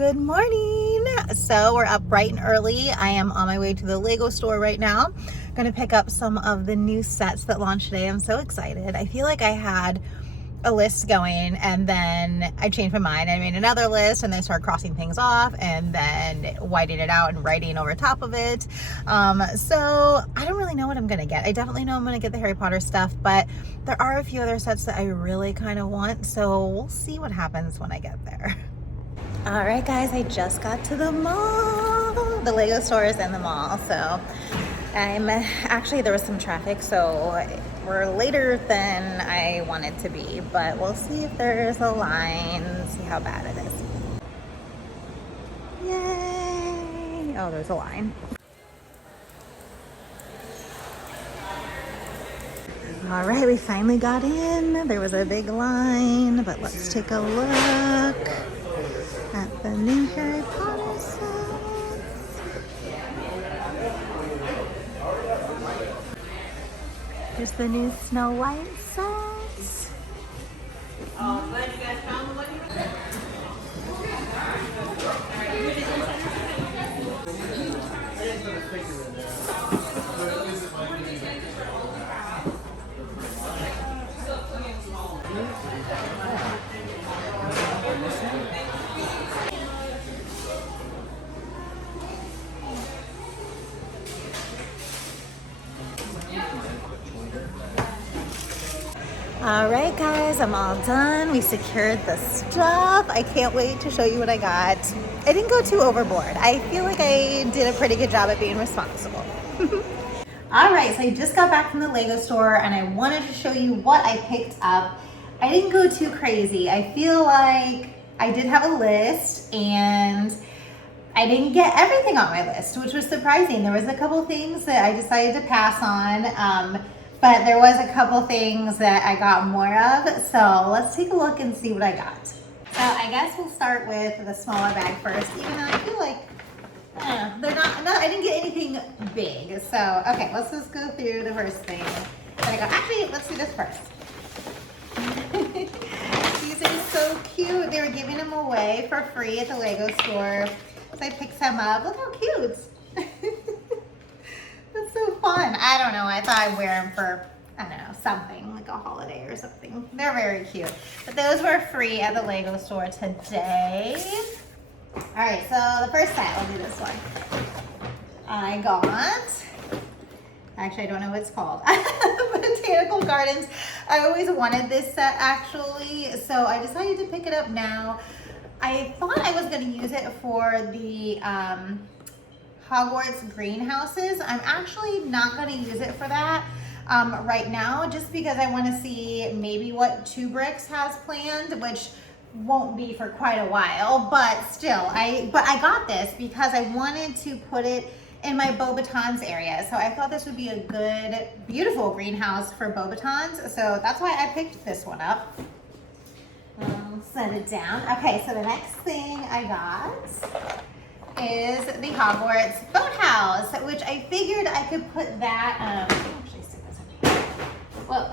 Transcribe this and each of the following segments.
Good morning. So we're up bright and early. I am on my way to the Lego store right now. I'm gonna pick up some of the new sets that launched today. I'm so excited. I feel like I had a list going and then I changed my mind. I made another list and then started crossing things off and then whiting it out and writing over top of it. So I don't really know what I'm gonna get. I definitely know I'm gonna get the Harry Potter stuff, but there are a few other sets that I really kind of want. So we'll see what happens when I get there. All right, guys, I just got to the mall. The Lego store is in the mall, so there was some traffic, so we're later than I wanted to be, but we'll see if there's a line, see how bad it is. Yay! Oh, there's a line. All right, we finally got in. There was a big line, but let's take a look at the new Harry Potter sets. Here's the new Snow White sets. Oh, glad you guys found the one you All right, guys, I'm all done. We secured the stuff. I can't wait to show you what I got. I didn't go too overboard. I feel like I did a pretty good job at being responsible. All right, so I just got back from the Lego store and I wanted to show you what I picked up. I didn't go too crazy. I feel like I did have a list and I didn't get everything on my list, which was surprising. There was a couple things that I decided to pass on, but there was a couple things that I got more of. So let's take a look and see what I got. So I guess we'll start with the smaller bag first, even though I feel like I didn't get anything big. So, okay, let's just go through the first thing that I got. Actually, let's do this first. These are so cute. They were giving them away for free at the Lego store. So I picked some up. Look how cute. That's so fun. I don't know. I thought I'd wear them for, I don't know, something like a holiday or something. They're very cute. But those were free at the Lego store today. All right, so the first set, I'll do this one. I got, actually I don't know what it's called, Botanical Gardens. I always wanted this set actually, so I decided to pick it up now. I thought I was going to use it for the Hogwarts greenhouses. I'm actually not going to use it for that right now, just because I want to see maybe what Two Bricks has planned, which won't be for quite a while, but still, I got this because I wanted to put it in my Beauxbatons area. So I thought this would be a good, beautiful greenhouse for Beauxbatons. So that's why I picked this one up. Set it down. Okay, so the next thing I got is the Hogwarts boathouse, which I figured I could put that, actually stick this in here. Well,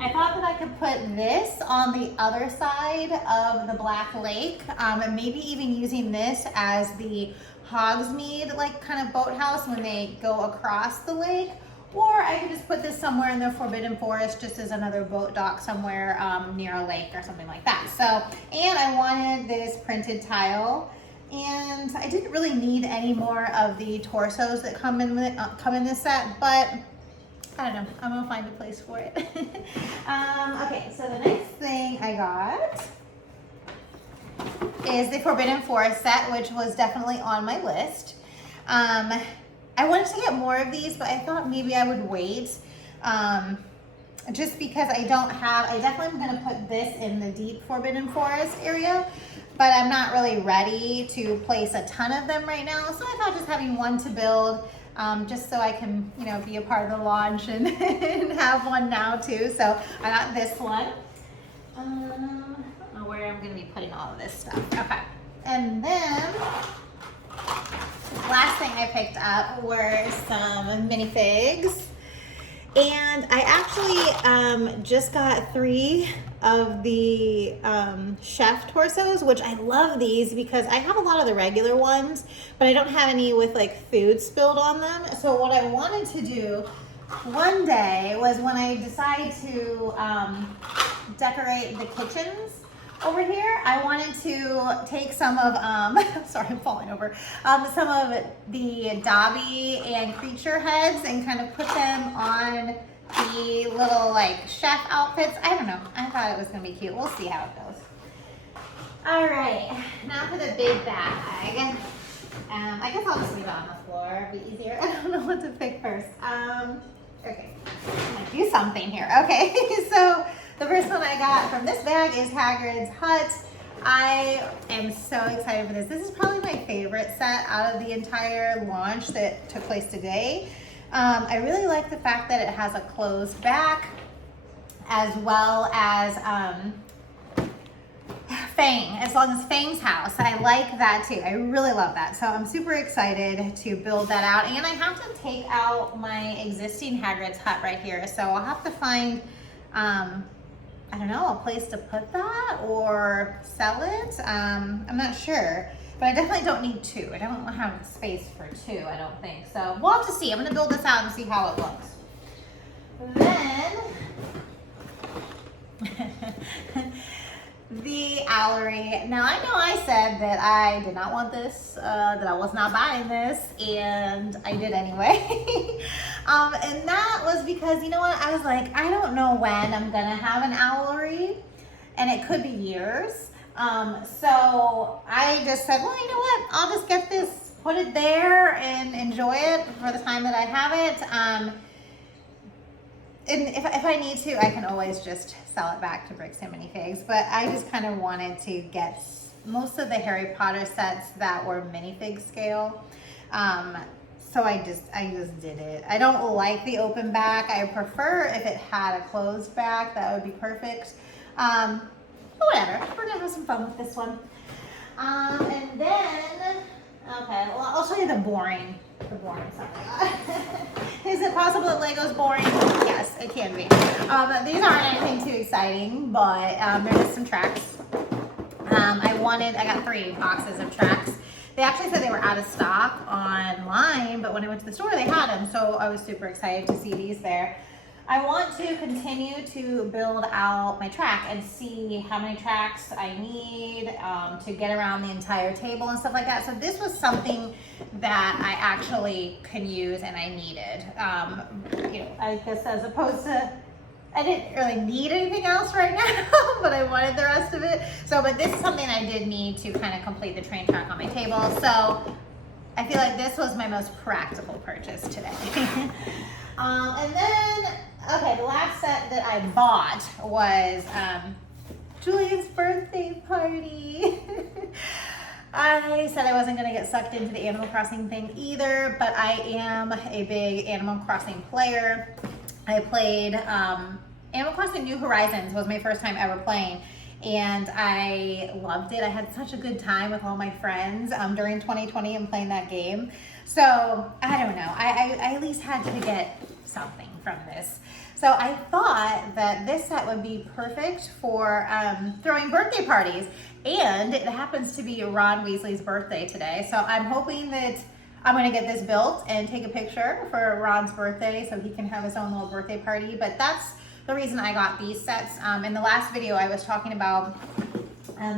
I thought that I could put this on the other side of the Black Lake, and maybe even using this as the Hogsmeade, like, kind of boathouse when they go across the lake. Or I could just put this somewhere in the Forbidden Forest just as another boat dock somewhere near a lake or something like that. So, and I wanted this printed tile, and I didn't really need any more of the torsos that come in this set, but I don't know, I'm gonna find a place for it. Okay, so the next thing I got is the Forbidden Forest set, which was definitely on my list. I wanted to get more of these, but I thought maybe I would wait, just because I definitely am gonna put this in the deep Forbidden Forest area, but I'm not really ready to place a ton of them right now. So I thought just having one to build, just so I can, you know, be a part of the launch and, and have one now too. So I got this one. I don't know where I'm gonna be putting all of this stuff. Okay, and then last thing I picked up were some minifigs, and I actually just got 3 of the chef torsos, which I love these because I have a lot of the regular ones, but I don't have any with like food spilled on them. So what I wanted to do one day was when I decide to decorate the kitchens over here, I wanted to take some of, sorry, I'm falling over, some of the Dobby and Creature heads and kind of put them on the little like chef outfits. I don't know, I thought it was gonna be cute. We'll see how it goes. All right, now for the big bag. I guess I'll just leave it on the floor, it'll be easier. I don't know what to pick first. Okay, I'm gonna do something here. Okay, so the first one I got from this bag is Hagrid's Hut. I am so excited for this. This is probably my favorite set out of the entire launch that took place today. I really like the fact that it has a closed back as well as Fang, as long as Fang's house. I like that too. I really love that. So I'm super excited to build that out. And I have to take out my existing Hagrid's Hut right here. So I'll have to find, I don't know, a place to put that or sell it. I'm not sure, but I definitely don't need two. I don't have space for two, I don't think. So we'll have to see. I'm gonna build this out and see how it looks. Then, the Owlery. Now I know I said that I did not want this, that I was not buying this, and I did anyway. And that was because, you know what, I was like, I don't know when I'm gonna have an Owlery, and it could be years. So I just said, well, you know what, I'll just get this, put it there and enjoy it for the time that I have it. And if I need to, I can always just sell it back to Bricks and Minifigs. But I just kind of wanted to get most of the Harry Potter sets that were minifig scale. So I just did it. I don't like the open back. I prefer if it had a closed back. That would be perfect. But whatever. We're gonna have some fun with this one. And then, okay, well, I'll show you the boring side. Is it possible that Lego's boring? Yes, it can be. These aren't anything too exciting, but they're just some tracks. I got 3 boxes of tracks. They actually said they were out of stock online, but when I went to the store, they had them. So I was super excited to see these there. I want to continue to build out my track and see how many tracks I need to get around the entire table and stuff like that. So this was something that I actually can use and I needed. You know, I guess as opposed to, I didn't really need anything else right now, but I wanted the rest of it. So, but this is something I did need to kind of complete the train track on my table. So I feel like this was my most practical purchase today. And then, okay, the last set that I bought was Julian's birthday party. I said I wasn't gonna get sucked into the Animal Crossing thing either, but I am a big Animal Crossing player. I played Animal Crossing New Horizons was my first time ever playing, and I loved it. I had such a good time with all my friends during 2020 and playing that game. So I don't know, I at least had to get something from this. So I thought that this set would be perfect for throwing birthday parties, and it happens to be Ron Weasley's birthday today. So I'm hoping that I'm gonna get this built and take a picture for Ron's birthday so he can have his own little birthday party. But that's the reason I got these sets. In the last video, I was talking about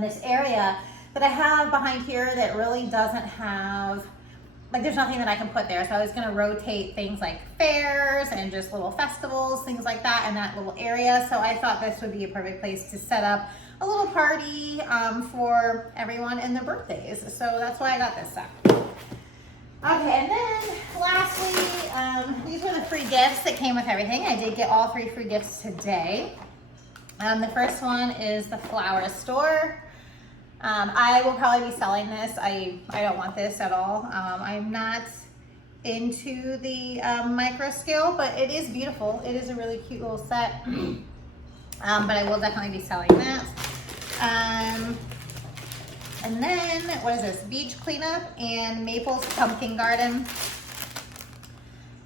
this area that I have behind here that really doesn't have, like, there's nothing that I can put there. So I was gonna rotate things like fairs and just little festivals, things like that in that little area. So I thought this would be a perfect place to set up a little party for everyone and their birthdays. So that's why I got this set. Okay, and then lastly, these were the free gifts that came with everything. I did get all 3 free gifts today. The first one is the flower store. I will probably be selling this. I don't want this at all. I'm not into the micro scale, but it is beautiful. It is a really cute little set. But I will definitely be selling that. And then, what is this? Beach Cleanup and Maple's Pumpkin Garden.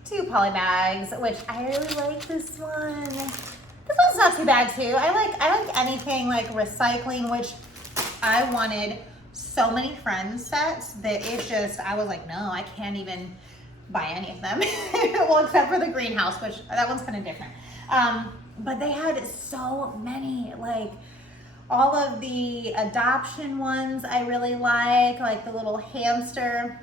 2 poly bags, which I really like this one. This one's not too bad too. I like anything like recycling, which I wanted so many Friends sets that it just, I was like, no, I can't even buy any of them. Well, except for the greenhouse, which that one's kind of different. But they had so many, like all of the adoption ones I really like the little hamster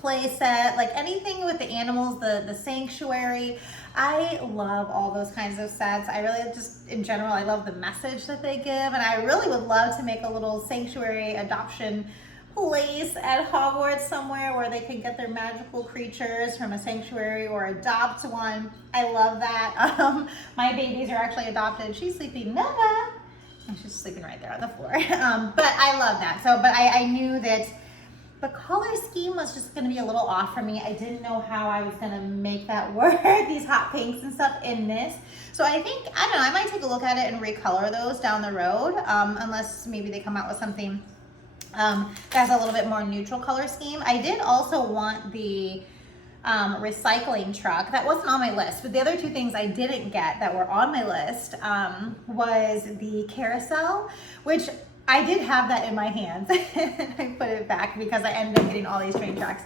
play set, like anything with the animals, the sanctuary. I love all those kinds of sets. I really just, in general, I love the message that they give, and I really would love to make a little sanctuary adoption place at Hogwarts somewhere where they can get their magical creatures from a sanctuary or adopt one. I love that. My babies are actually adopted. She's sleeping, Nova. And she's sleeping right there on the floor. But I love that. So, but I knew that the color scheme was just gonna be a little off for me. I didn't know how I was gonna make that work, these hot pinks and stuff in this. So I think, I don't know, I might take a look at it and recolor those down the road, unless maybe they come out with something that has a little bit more neutral color scheme. I did also want the recycling truck. That wasn't on my list, but the other two things I didn't get that were on my list was the carousel, which I did have that in my hands and I put it back because I ended up getting all these train tracks.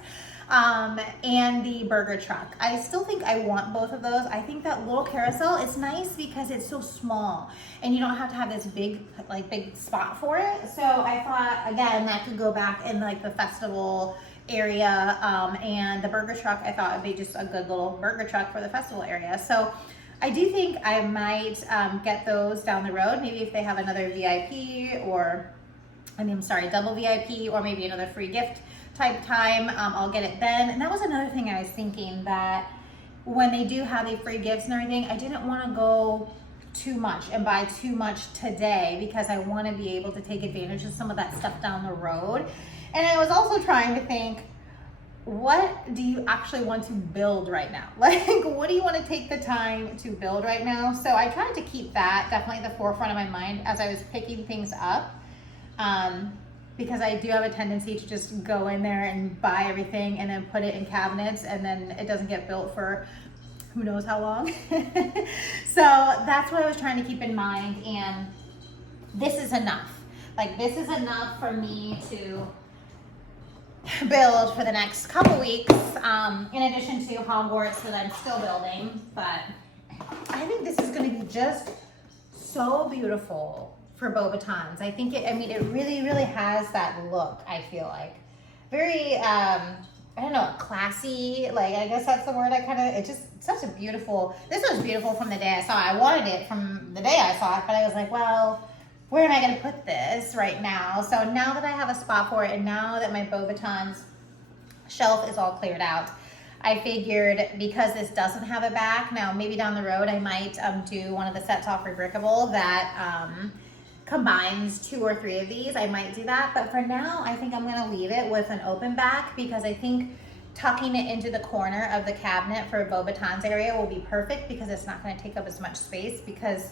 And the burger truck. I still think I want both of those. I think that little carousel is nice because it's so small and you don't have to have this big spot for it. So I thought, again, that could go back in like the festival area, and the burger truck I thought would be just a good little burger truck for the festival area. So I do think I might get those down the road, maybe if they have another VIP or, double VIP, or maybe another free gift type time, I'll get it then. And that was another thing I was thinking, that when they do have the free gifts and everything, I didn't want to go too much and buy too much today because I want to be able to take advantage of some of that stuff down the road. And I was also trying to think, what do you actually want to build right now? Like, what do you want to take the time to build right now? So I tried to keep that definitely at the forefront of my mind as I was picking things up, because I do have a tendency to just go in there and buy everything and then put it in cabinets, and then it doesn't get built for who knows how long. So that's what I was trying to keep in mind, and this is enough. Like, this is enough for me to build for the next couple weeks, in addition to Hogwarts that I'm still building. But I think this is going to be just so beautiful for Beauxbatons. I think it really has that look. I feel like very I don't know, classy, like, I guess that's the word. It's just such a beautiful, this was beautiful from the day I saw it. I wanted it from the day I saw it, but I was like, well, where am I going to put this right now? So now that I have a spot for it, and now that my Beauxbatons shelf is all cleared out, I figured, because this doesn't have a back, now maybe down the road I might do one of the sets off Rebrickable that combines 2 or 3 of these. I might do that, but for now I think I'm going to leave it with an open back, because I think tucking it into the corner of the cabinet for Beauxbatons area will be perfect, because it's not going to take up as much space, because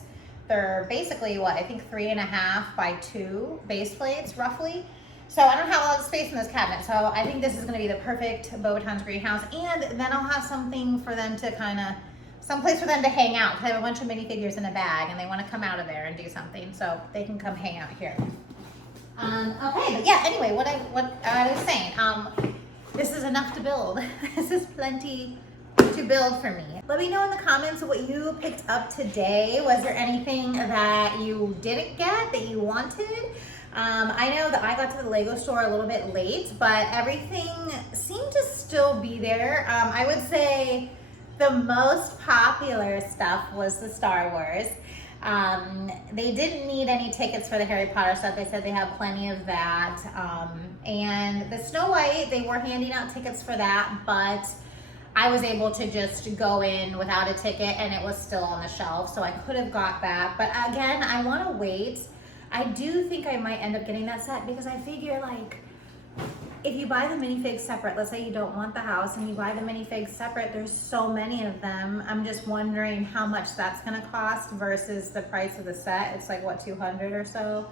they're basically, I think 3.5 by 2 base plates, roughly. So I don't have a lot of space in this cabinet. So I think this is gonna be the perfect Beauxbatons greenhouse. And then I'll have something for them to someplace for them to hang out. Because I have a bunch of minifigures in a bag and they wanna come out of there and do something. So they can come hang out here. Okay, but yeah, anyway, what I was saying, this is enough to build. This is plenty to build for me. Let me know in the comments what you picked up today. Was there anything that you didn't get that you wanted? I know that I got to the Lego store a little bit late, but everything seemed to still be there. I would say the most popular stuff was the Star Wars. They didn't need any tickets for the Harry Potter stuff. They said they have plenty of that. And the Snow White, they were handing out tickets for that, but I was able to just go in without a ticket and it was still on the shelf, so I could have got that. But again, I want to wait. I do think I might end up getting that set, because I figure, like, if you buy the minifigs separate, let's say you don't want the house and you buy the minifigs separate, there's so many of them. I'm just wondering how much that's going to cost versus the price of the set. It's like, what, $200 or so?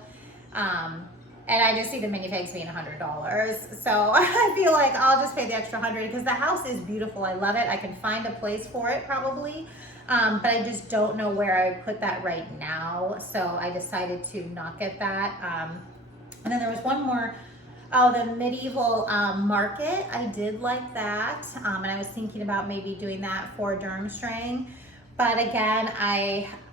And I just see the minifigs being $100. So I feel like I'll just pay the extra 100 because the house is beautiful. I love it. I can find a place for it probably. But I just don't know where I would put that right now. So I decided to not get that. And then there was one more, oh, the medieval market. I did like that. And I was thinking about maybe doing that for Durmstrang. But again,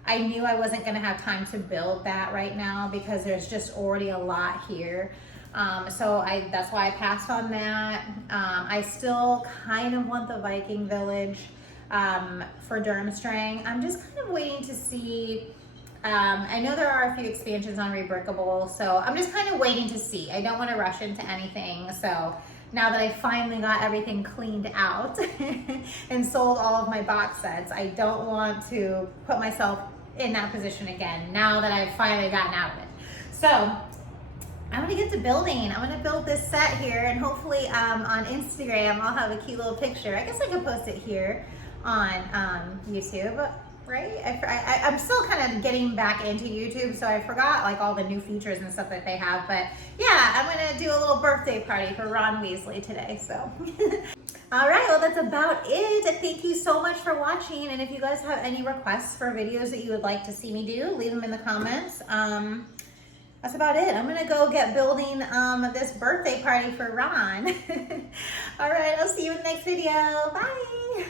I knew I wasn't gonna have time to build that right now because there's just already a lot here. So that's why I passed on that. I still kind of want the Viking Village for Durmstrang. I'm just kind of waiting to see. I know there are a few expansions on Rebrickable, so I'm just kind of waiting to see. I don't want to rush into anything. So now that I finally got everything cleaned out and sold all of my box sets, I don't want to put myself in that position again now that I've finally gotten out of it. So I'm gonna get to building. I'm gonna build this set here, and hopefully on Instagram I'll have a cute little picture. I guess I could post it here on YouTube, right? I'm still kind of getting back into YouTube, so I forgot like all the new features and stuff that they have. But yeah, I'm gonna do a little birthday party for Ron Weasley today, so. All right, well, that's about it. Thank you so much for watching. And if you guys have any requests for videos that you would like to see me do, leave them in the comments. That's about it. I'm gonna go get building this birthday party for Ron. All right, I'll see you in the next video. Bye.